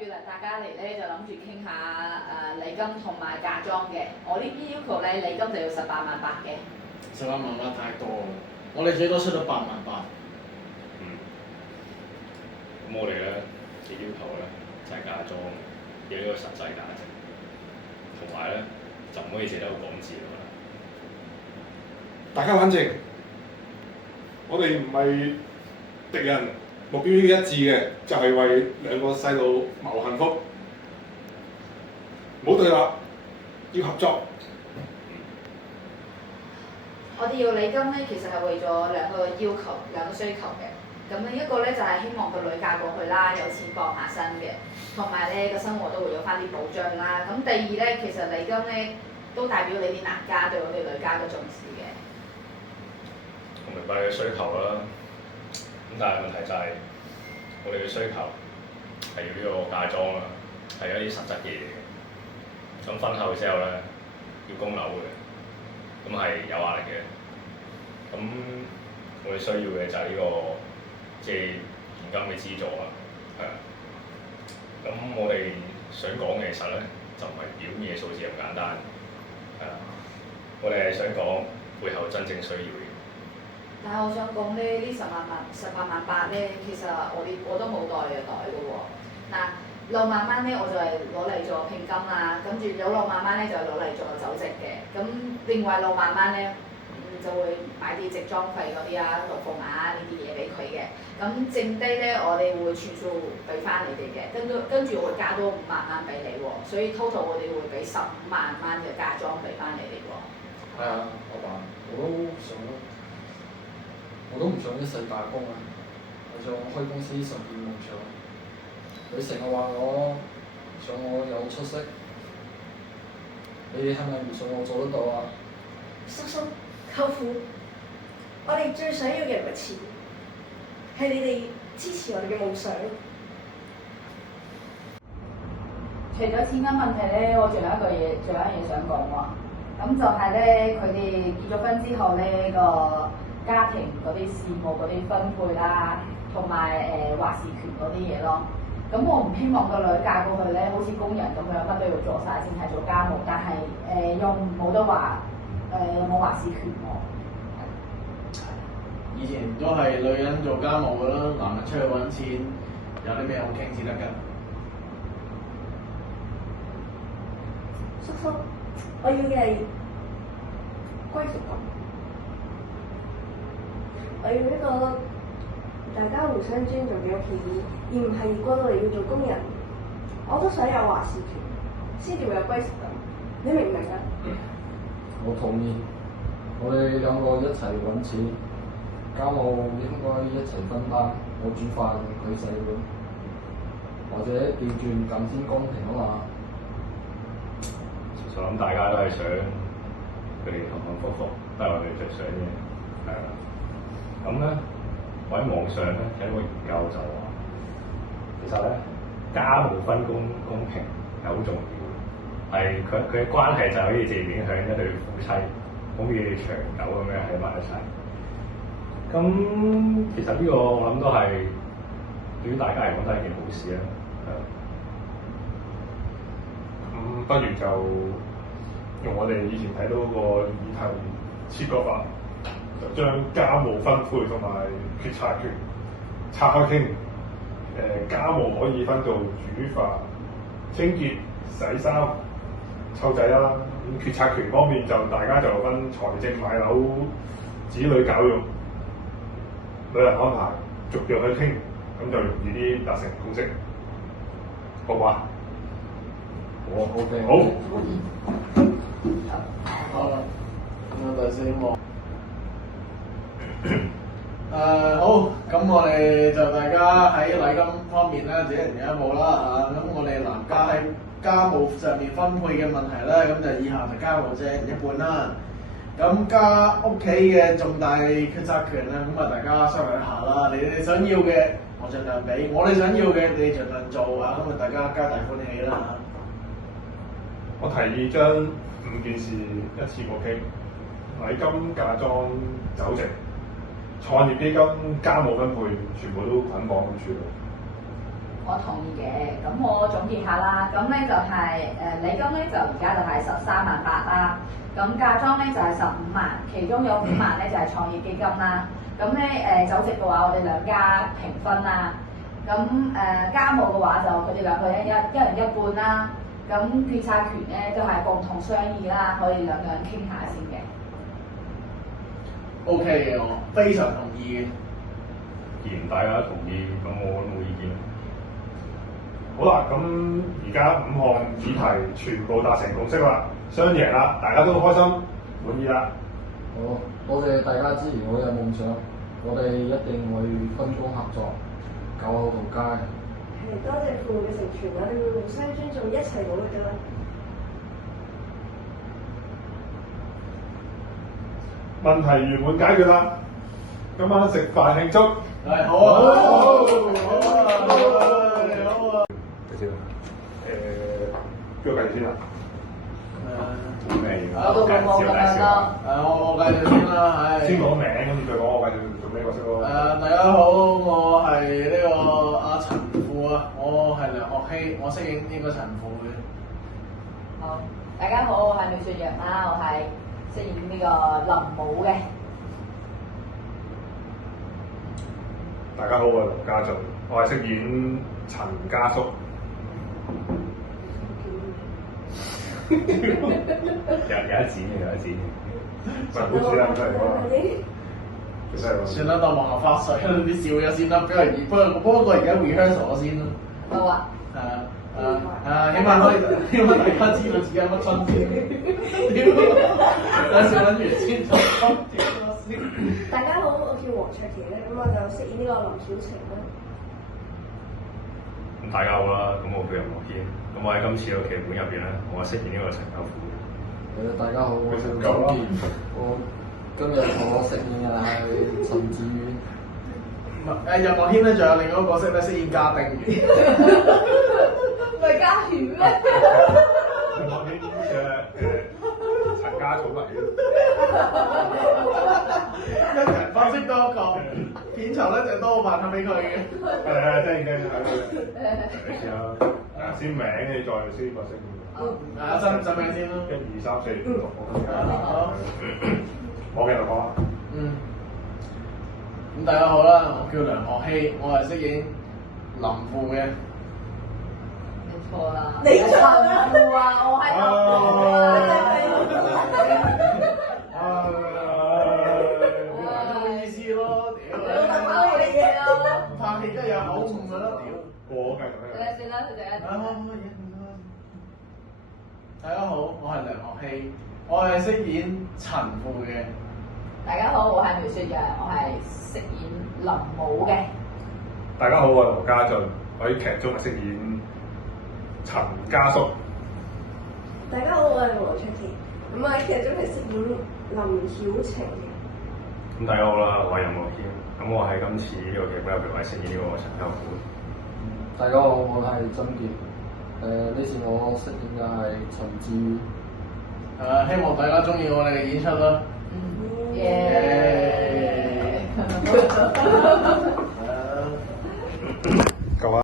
月嚟大家嚟咧就諗住傾下禮金同埋嫁妝嘅。我呢邊要求咧禮金就要18.8萬嘅。18.8萬太多啦，我哋最多出到8.8萬。咁我哋咧嘅要求咧就係嫁妝要呢個實際價值，同埋咧就唔可以借得好講字㗎啦。大家穩靜，我哋唔係敵人，目標一致嘅，就係為兩個細路謀幸福。唔好對立，要合作。我哋要禮金咧，其實係為咗兩個要求、兩個需求嘅。咁咧一個咧就係希望個女嫁過去啦，有錢傍下身嘅，同埋咧個生活都會有翻啲保障啦。咁第二咧，其實禮金咧都代表你啲男家對我哋女家嘅重視嘅。我明白你嘅需求啦，咁但係問題就係我哋嘅需求係要呢個嫁妝啦，係一啲實質嘅嘢嘅。咁婚後之後咧要供樓嘅，咁係有壓力嘅。咁我哋需要嘅就係呢個即係現金嘅資助啦，係啊。咁我哋想講嘅其實咧就唔係表面嘅數字咁簡單，係啊。我哋係想講背後真正需要嘅。但係我想講咧，呢18.8萬咧，其實我都冇袋嘅嘅喎。嗱，6萬蚊咧，我就係攞嚟做聘金啦，跟住有6萬蚊咧就係攞嚟做酒席嘅。咁另外6萬蚊咧，就會買啲植裝費嗰啲啊、龍鳳鈪呢啲嘢俾佢嘅。咁剩低咧，我哋會全數俾翻你哋嘅，跟住我會加多5萬蚊俾你喎，所以 total 我哋會俾15萬蚊嘅嫁妝俾翻你哋喎。係啊，老闆，我都唔想一世打工啊！我想開公司實現夢想。佢成日話想我有出息，你哋係咪唔信我做得到啊？叔叔、舅父，我哋最想要嘅唔係錢，係你哋支持我哋嘅夢想。除咗錢嘅問題咧，我仲有一樣嘢想講喎。咁就係咧，佢哋結咗婚之後咧，個家庭嗰啲事務嗰啲分配啦，同埋話事權嗰啲嘢咯。咁我唔希望個女嫁過去咧，好似工人咁樣乜都要做晒，淨係做家務，但係又冇得話冇話事權喎。以前都係女人做家務㗎啦，男人出去揾錢，有啲咩好傾先得㗎？叔叔，我要嘅係歸屬感，我要一個大家互相尊重嘅屋企，而唔係過到嚟要做工人。我都想有話事權，先至會有歸屬感。你明唔明啊？我同意，我哋兩個一齊揾錢，家務應該一齊分擔。我煮飯，佢洗碗，或者調轉咁先公平啊嘛。我諗大家都係想佢哋幸幸福福，都係我哋着想嘅，係啦。咁咧，我喺網上咧睇到個研究就話，其實咧家務分工公平係好重要嘅，係佢嘅關係就可以直接影響一對夫妻，可以長久咁樣喺埋一齊。咁其實呢個我諗都係對於大家嚟講都係一件好事啦，係。不如就用我哋以前睇到個議題切割法，就將家務分配同埋決策權拆開傾。家務可以分做煮飯、清潔、洗衫、湊仔啦。咁決策權方面就大家就分財政、買樓、子女教育、旅行安排，逐樣去傾，咁就容易啲達成共識，好唔好啊？我 OK。好啦，咁第四幕。好，咁我哋就大家喺禮金方面咧，一人有一步啦嚇。咁我哋男家喺家務上面分配嘅問題咧，咁就以下就家務啫，一半啦。咁家屋企嘅重大決策權咧，咁啊大家商量一下啦。你哋想要嘅，我盡量俾；我哋想要嘅，你哋盡量做啊。咁啊大家皆大歡喜啦嚇。我提議將5件事一次過傾：禮金、嫁妝、酒席、創業基金、家務分配，全部都捆綁咁處理。我同意嘅。咁我總結下啦，咁咧就係、禮金咧就而家就係13.8萬啦，咁嫁妝咧就係15萬，其中有5萬咧就係創業基金啦。咁咧酒席嘅話，我哋兩家平分啦。咁家務嘅話就佢哋兩個一人一半啦。咁決策權咧都係共同商議啦，可以兩個人傾下先嘅。OK 嘅，我非常同意嘅。既然大家同意，咁我都冇意見。好啦，咁而家5項議題全部達成共識啦，雙贏啦，大家都開心滿意啦。好，多謝大家支持我嘅夢想，我哋一定會分工合作，搞好條街。係多謝父母嘅成全，我哋會互相尊重，一齊努力㗎啦。問題圓滿解決啦，今晚食飯慶祝。係好啊！好啊！先邊個計先啊？咩我都冇咁樣咯。我繼續先啦，係。先講名，跟住再講我繼續做咩角色咯。大家好，我係呢個阿陳富啊，我係梁學希，我飾演呢個陳富嘅。好，大家好，我係苗雪陽啦，我係飾演呢個林武嘅。大家好，我係羅家俊，我係飾演陳家叔。有一剪嘅，有一剪嘅。唔好剪啦，真係講啦，真係講。算啦，當幕後花絮啦，你笑咗先啦，不過而家 rehearsal 咗先啦。好啊。起碼可以，希望大家知道自己係乜春先。等笑緊完先再講。大家好，我叫黃卓琪咧，咁我就飾演呢個林小晴啦。咁大家好啦，咁我叫任樂軒，咁我喺今次個劇本入邊咧，我係飾演呢個陳九虎。大家好，我係張健，我今日我飾演嘅係陳志遠。任樂軒咧，仲有另一個角色咧，飾演家丁嘅。唔係家犬咩？任樂軒嘅陳家寵物嘅。一人分飾多角，片酬咧就多萬俾佢嘅。係，真係你試下先名，你再先角色。真名先啦。1、2、3、4、5、6，好。我嘅就講啦。咁大家好啦，我叫梁學希，我係飾演林富嘅。你錯啦。你錯啦。陳富啊，我係冇意思咯，屌！拍戲嘅咯。拍戲梗係有口誤㗎啦，屌！我繼續咧。算啦，大家好，我係梁學希，我係飾演陳富嘅。大家好，我係苗雪陽，我係飾演林武嘅。大家好，我係羅家俊，我喺劇中係飾演陳家叔。大家好，我係黃卓琪，咁我喺劇中係飾演林曉晴嘅。咁大家好啦，我係任樂軒，咁我喺今次呢個劇本入邊，我係飾演呢個陳九虎。大家好，我係曾傑，呢次我飾演嘅係陳志遠。希望大家中意我哋嘅演出啦。耶！